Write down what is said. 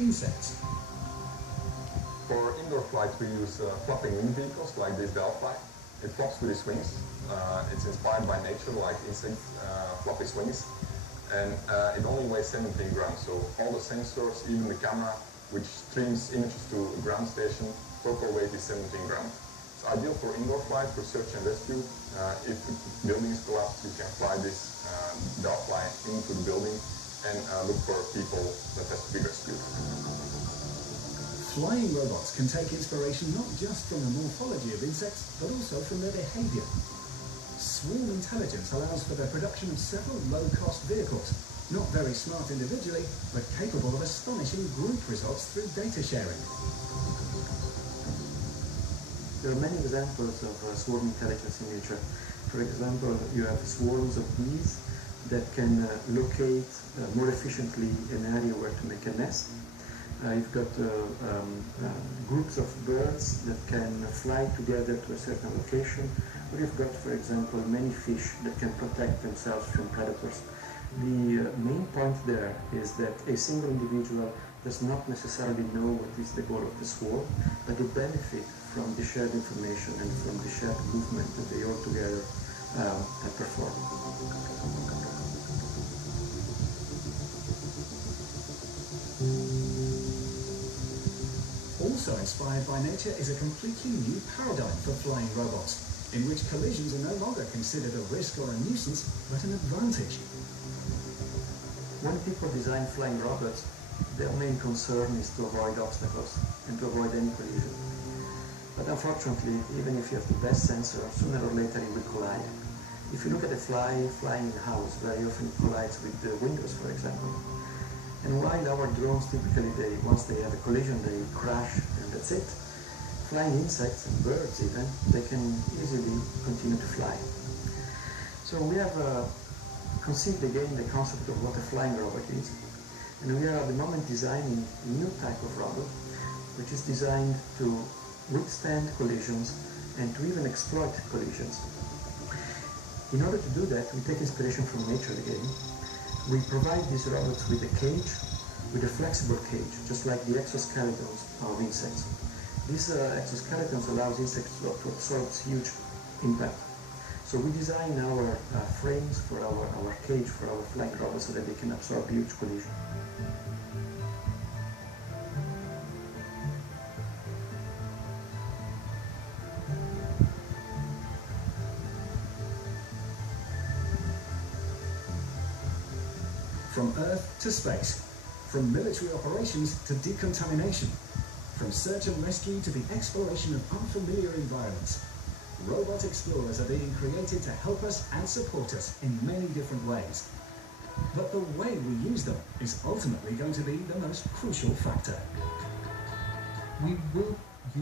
insects. For indoor flight, we use flapping wing vehicles like this Delphi. It flops with its wings. It's inspired by nature, like insects flap its wings. And it only weighs 17 grams, so all the sensors, even the camera, which streams images to a ground station, total weight is 17 grams. It's ideal for indoor flight, for search and rescue. If the building is collapsed, you can fly this Delphi into the building and look for people that has to be rescued. Flying robots can take inspiration not just from the morphology of insects, but also from their behavior. Swarm intelligence allows for the production of several low-cost vehicles, not very smart individually, but capable of astonishing group results through data sharing. There are many examples of swarm intelligence in nature. For example, you have swarms of bees that can locate more efficiently an area where to make a nest. You've got groups of birds that can fly together to a certain location. Or you've got, for example, many fish that can protect themselves from predators. The main point there is that a single individual does not necessarily know what is the goal of the swarm, but they benefit from the shared information and from the shared movement that they all together perform. Also inspired by nature is a completely new paradigm for flying robots, in which collisions are no longer considered a risk or a nuisance, but an advantage. When people design flying robots, their main concern is to avoid obstacles and to avoid any collision. But unfortunately, even if you have the best sensor, sooner or later it will collide. If you look at a flying in a house, very often it collides with the windows, for example. And while our drones typically, once they have a collision, they crash and that's it. Flying insects and birds even, they can easily continue to fly. So we have conceived again the concept of what a flying robot is. And we are at the moment designing a new type of robot, which is designed to withstand collisions and to even exploit collisions. In order to do that, we take inspiration from nature again. We provide these robots with a cage, with a flexible cage, just like the exoskeletons of insects. These exoskeletons allow insects to absorb huge impact. So we design our frames for our cage, for our flying robots, so that they can absorb huge collision. From Earth to space, from military operations to decontamination, from search and rescue to the exploration of unfamiliar environments, robot explorers are being created to help us and support us in many different ways. But the way we use them is ultimately going to be the most crucial factor. We will